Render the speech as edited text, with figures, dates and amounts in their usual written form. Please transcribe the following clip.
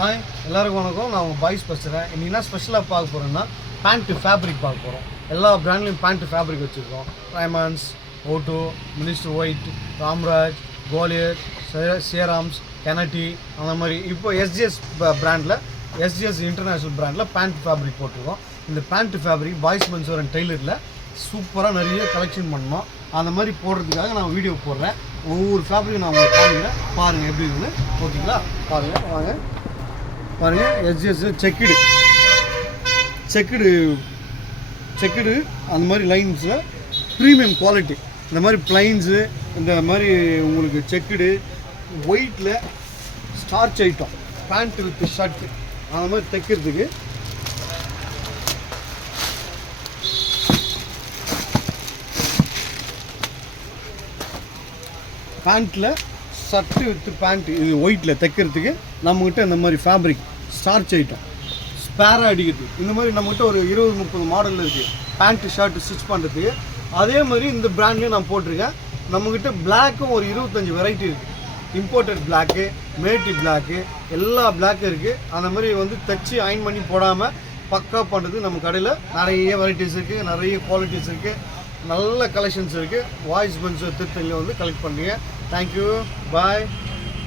Hi எல்லாருக்கும் வணக்கம். நான் உங்கள் பாய்ஸ் பேசுகிறேன். இன்றைக்கி என்ன ஸ்பெஷலாக பார்க்க போகிறேன்னா பேண்ட்டு ஃபேப்ரிக் பார்க்க போகிறோம். எல்லா பிராண்ட்லேயும் பேண்ட்டு ஃபேப்ரிக் வச்சுருக்கோம். Raymond's, Otto, Minister White, Ramraj, கோலியர், சேராம்ஸ், கெனட்டி, அந்த மாதிரி இப்போ எஸ்ஜிஎஸ் பிராண்டில் எஸ்ஜிஎஸ் இன்டர்நேஷ்னல் பிராண்டில் பேண்ட் ஃபேப்ரிக் போட்டிருக்கோம். இந்த pant fabric boys men's and டெய்லரில் சூப்பராக நிறைய கலெக்ஷன் பண்ணோம். அந்த மாதிரி போடுறதுக்காக நான் வீடியோ போடுறேன். ஒவ்வொரு ஃபேப்ரிக் நான் உங்களுக்கு காமிக்கிறேன், பாருங்கள் எப்படி இருக்குன்னு. ஓகேங்களா? பாருங்கள் வாங்க பாருங்கள். எஸ்ஜிஎஸ் செக்குடு அந்த மாதிரி லைன்ஸில் ப்ரீமியம் குவாலிட்டி. இந்த மாதிரி ப்ளைன்ஸு, இந்த மாதிரி உங்களுக்கு செக்குடு ஒயிட்டில் starch item pant with shirt அந்த மாதிரி தைக்கிறதுக்கு பேண்ட்டில் ஷர்ட்டு வித்து பேண்ட்டு இது ஒயிட்டில் தைக்கிறதுக்கு நம்மக்கிட்ட இந்த மாதிரி ஃபேப்ரிக் ஸ்டார்ச் ஐட்டம் ஸ்பேராக அடிக்கிறதுக்கு இந்த மாதிரி நம்மக்கிட்ட ஒரு 20-30 மாடலில் இருக்குது பேண்ட்டு ஷர்ட்டு ஸ்டிச் பண்ணுறதுக்கு. அதே மாதிரி இந்த பிராண்ட்லேயும் நான் போட்டிருக்கேன். நம்மக்கிட்ட பிளாக்கும் ஒரு 25 வெரைட்டி இருக்குது. இம்போர்ட்டட் பிளாக்கு, மேட்டி பிளாக்கு, எல்லா பிளாக்கும் இருக்குது. அந்த மாதிரி வந்து தைச்சி அயன் பண்ணி போடாமல் பக்கா பண்ணுறது நம்ம கடையில் நிறைய வெரைட்டிஸ் இருக்குது, நிறைய குவாலிட்டிஸ் இருக்குது, நல்ல கலெக்ஷன்ஸ் இருக்குது. வாய்ஸ் மென்ஸ் திருத்தணியில் வந்து கலெக்ட் பண்ணுறீங்க. தேங்க்யூ, பாய்.